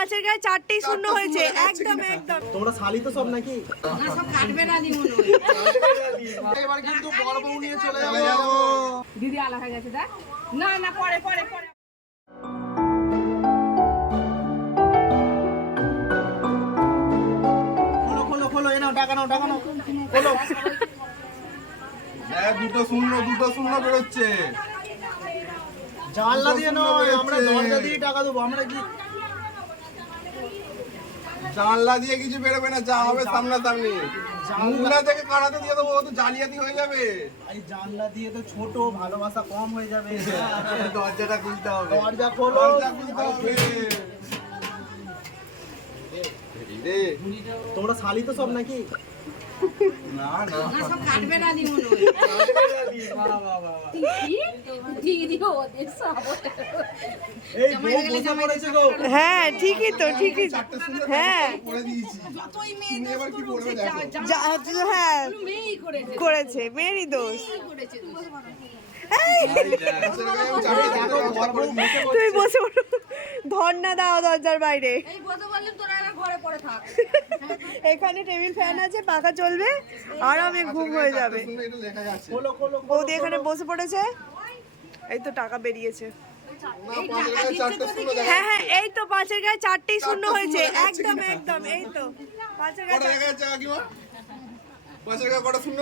পাঁচের গায়ে চারটেই শূন্য হয়েছে। একদম একদম। তোমরা শালি তো সব নাকি? সব কাটবে না নি মনে হয়। এবার কিন্তু বড় বউ নিয়ে চলে যাবো। দিদি আলা হয়ে গেছে দেখ। না না পরে পরে পরে। খোলো খোলো খোলো, এ নাও টাকা নাও, টাকা নাও, খোলো। দুটো শূন্য বেরোচ্ছে। জানলা দিয়ে নয়, আমরা দরজা দিয়ে টাকা দেবো। আমরা কি জানলা দিয়ে কিছু বেরোবে না, যা হবে সামনাসামনি। মুখলা থেকে কাটাতে দিয়ে দেবো, ও তো জালিয়াতি হয়ে যাবে। এই জানলা দিয়ে তো ছোট, ভালোবাসা কম হয়ে যাবে। দরজাটা খুলতে হবে। দরজা খোলো। দরজা খুলতে হবে। তোমরা শালি তো সব নাকি? না না, সব কাটবে না নি মনে হয়। দিদি ওদের সব। এই বউ বসে পড়েছে গো। হ্যাঁ ঠিকই তো, ঠিকই। হ্যাঁ করে দিয়েছি। যতই মেয়ে তুমি এবার কি করবে দেখো। হ্যাঁ মেয়েই করেছে। করেছে, মেয়েরই দোষ। করেছে। তুমি বসে পড়ো, ধর্ণা দাও দরজার বাইরে। এই বসে বললাম তোরা এবার ঘরে পড়ে থাক। এখানে টেবিল ফ্যান আছে, পাখা চলবে, আরামে ঘুম হয়ে যাবে। এটা লেখা আছে। খোলো খোলো। বৌদি এখানে বসে পড়েছে। এই তো টাকা বেরিয়েছে। না, পাঁচের গায়ে চারটে শূন্য দেখা হ্যাঁ হ্যাঁ, এই তো পাঁচের গায়ে চারটেই শূন্য হয়েছে। একদম একদম, এই তো পাঁচের গায়ে কটা দেখা যাচ্ছে কাকিমা? পাঁচের গায়ে কটা শূন্য?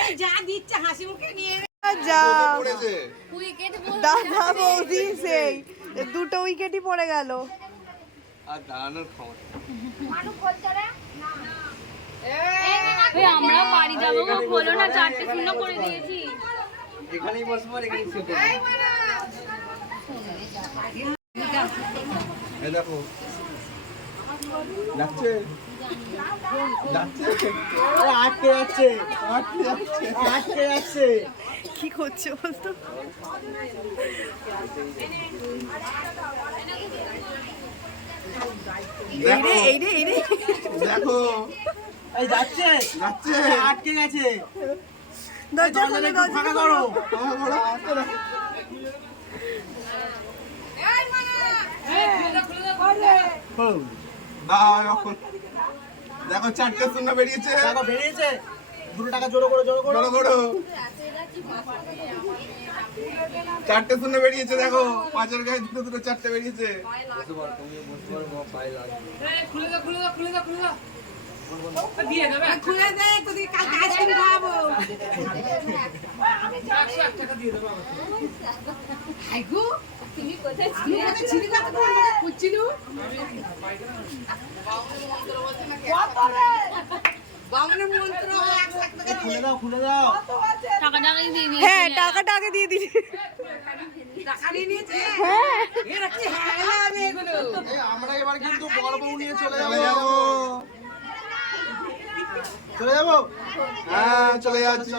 এই যা দিচ্ছে হাসি মুখে নিয়ে যা পড়েছে। উইকেট দাদা বৌদি সেই দুটো উইকেটই পড়ে গেল। আর দাঁড়ানোর ক্ষমতা। আমরা বাড়ি যাবো গো, বলো না 4-0 করে দিয়েছি। এখানেই বসবো আর এখানেই শুতে। এই দেখো। যাচ্ছে। যাচ্ছে। আরে আটকে যাচ্ছে, আটকে যাচ্ছে। কি করছে বলতো? দেখো। এই রে দেখো। এই যাচ্ছে, যাচ্ছে। আটকে গেছে। দরজা খুলে, একটু দরজা ফাঁকা খুলে। করো। খোলো। দাও এখন। দেখো চারটে শূন্য বেরিয়েছে। টাকা বেরিয়েছে। দুটো টাকা জোড়ো করো, জোড়ো করো। বড় করো। চারটে শূন্য বেরিয়েছে দেখো। পাঁচের গায়ে দুটো দুটো চারটে বেরিয়েছে। খুলে দে তুই কাল কাজ করে খাবো। আইগো তুমি কোথায় ছিলে? আমি ছিলি কত করে কুচিলু। কত রে? বামনের মন্ত্র 1 লাখ টাকা খুলে দাও, খুলে দাও। টাকাটা দিয়ে দিয়েছি। হ্যাঁ টাকাটা আগে দিয়ে দিলি। টাকা নিয়ে নিয়েছে। হ্যাঁ এরা কি হ্যাঁ আমি এগুলো। এই আমরা এবার কিন্তু বড় বউ নিয়ে চলে চলে যাবো। যাবো। চলে যাবো। হ্যাঁ চলে যাচ্ছি।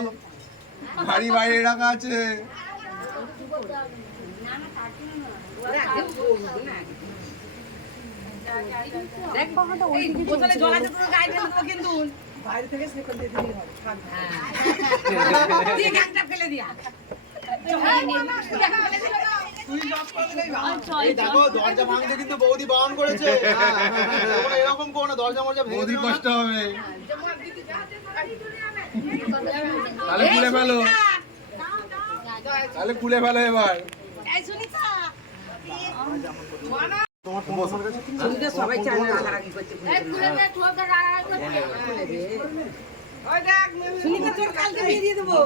বাড়ি বাইরে রাখা আছে। দেখ বাবাটা ওই দিকে বোতলে জল আছে পুরো গায়ে ঢেলে দেবো কিন্তু বাইরে থেকে সেকল দিয়ে দিবি হবে দিয়ে গাংটা ফেলে দিয়া এই দেখো দরজা ভাঙতে কিন্তু বৌদি বারণ করেছে। তোমরা এরকম করো না, দরজা মরজা ভেঙে বৌদির দিও না। কষ্ট হবে। তাহলে খুলে ফেলো। তাহলে খুলে ফেলো এবার। এই শুনিছা সবাই চায় না। ওই দেখ শুনিছা তোর কালকে বিয়ে দিয়ে দেবো।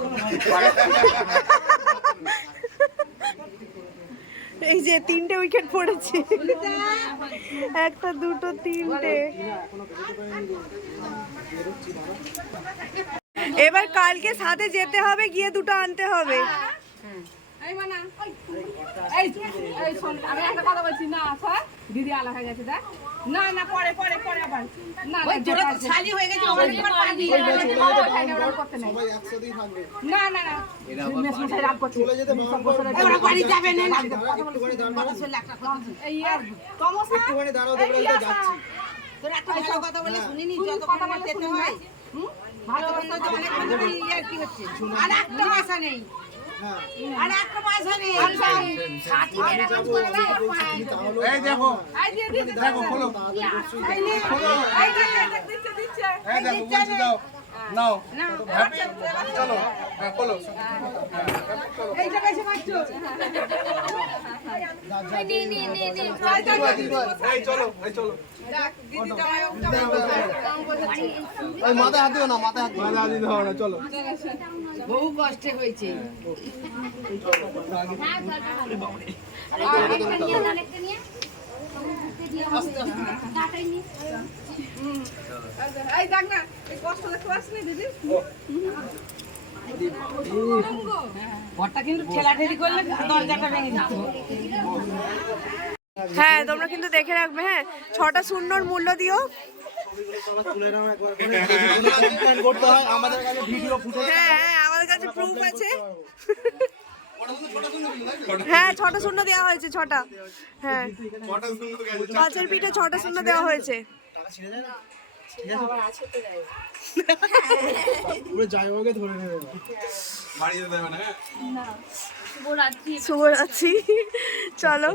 এই যে 3টে উইকেট পড়েছে। একটা দুটো 3টে। এবার কালকে সাথে যেতে হবে, গিয়ে দুটো আনতে হবে। এই মানা এই এই শোন আমি একটা কথা বলছি না স্যার দিদি আলা হয়ে গেছে দেখ। না না পরে পরে পরে আবার না ওই তোরা তো শালি হয়ে গেছে ওখানে পর পাবি করতে নাই। সবাই একসাথেই থাকবে। না না না মেস মশাই রাগ করছে। চলে যেতে বারণ করো। ওরা বাড়ি যাবে না না একটুখানি দাঁড়াও, 12 লাখ টাকা এই আর সমস্যা একটুখানি দাঁড়াও, দেখো আমরা যাচ্ছি। তোর একটা ভালো কথা বলে শুনিনি যত কথা বলতে হয় ভালো কথা তো অনেক কথা বলি আর কি হচ্ছে আর একটা ভাষা নেই আর একটা পয়সা নেই ছাতি এরকম করে এই দেখো এই দিয়ে দিয়ে দেখো খোলো এই নে খোলো এই দিচ্ছে দিচ্ছে এই দেখো বলছি দাও নাও হ্যাপি চলো হ্যাঁ খোলো এই জায়গায় এসে মারছো নে নে নে নে এই চলো এই চলো দিদি জামাই ওই মাথায় হাত দিও না, মাথায় হাত দিও না। মাঝে আদি দাও না চলো বহু কষ্টে হয়েছে এই দেখ না এই কষ্ট দেখতে পাসনি দিদি ঘরটা কিন্তু ঠেলাঠেলি করলে দরজাটা ভেঙে যেত হ্যাঁ তোমরা কিন্তু দেখে রাখবে, হ্যাঁ 6টা শূন্যর মূল্য দিও। করতে হয়, আমাদের কাছে ভিডিও ফুটেজ হ্যাঁ হ্যাঁ আমাদের কাছে প্রুফ আছে। হ্যাঁ 6টা শূন্য দেওয়া হয়েছে, 6টা। হ্যাঁ কটা শুনতে গেছে 5-এর পিঠে 6টা শূন্য দেওয়া হয়েছে। পুরো জায়গাকে ধরে নেবে। বাড়ি যেতে হবে না হ্যাঁ শুভরাত্রি। শুভরাত্রি, চলো।